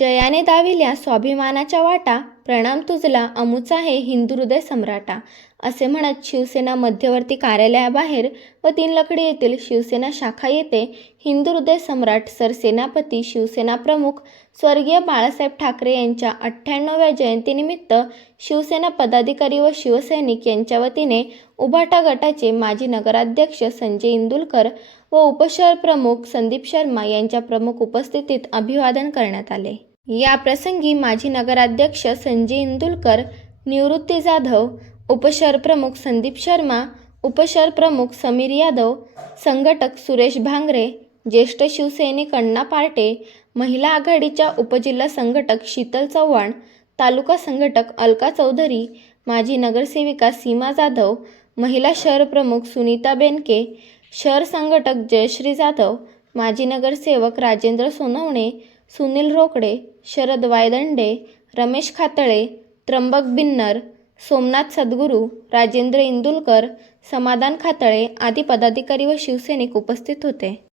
जयाने दाविल्या स्वाभिमानाच्या वाटा प्रणाम तुझला अमुचा हे हिंदू हृदय सम्राटा असे म्हणत शिवसेना मध्यवर्ती कार्यालयाबाहेर व तीन लकडी येथील शिवसेना शाखा येथे हिंदू हृदय सम्राट सरसेनापती शिवसेना प्रमुख स्वर्गीय बाळासाहेब ठाकरे यांच्या अठ्ठ्याण्णव्या जयंतीनिमित्त शिवसेना पदाधिकारी व शिवसैनिक यांच्या वतीने उभाटा गटाचे माजी नगराध्यक्ष संजय इंदुलकर व उपशहर प्रमुख संदीप शर्मा यांच्या प्रमुख उपस्थितीत अभिवादन करण्यात आले. या प्रसंगी माजी नगराध्यक्ष संजय इंदुलकर निवृत्ती जाधव उपशहर प्रमुख संदीप शर्मा उपशहर प्रमुख समीर यादव संघटक सुरेश भांगरे ज्येष्ठ शिवसैनिक अण्णा पार्टे महिला आघाडीच्या उपजिल्हा संघटक शीतल चव्हाण तालुका संघटक अलका चौधरी माजी नगरसेविका सीमा जाधव महिला शहर प्रमुख सुनीता बेनके शहर संघटक जयश्री जाधव माजी नगरसेवक राजेंद्र सोनवणे सुनील रोकडे शरद वायदंडे रमेश खातळे त्र्यंबक बिन्नर सोमनाथ सद्गुरू राजेंद्र इंदुलकर समाधान खातळे आदी पदाधिकारी व शिवसैनिक उपस्थित होते.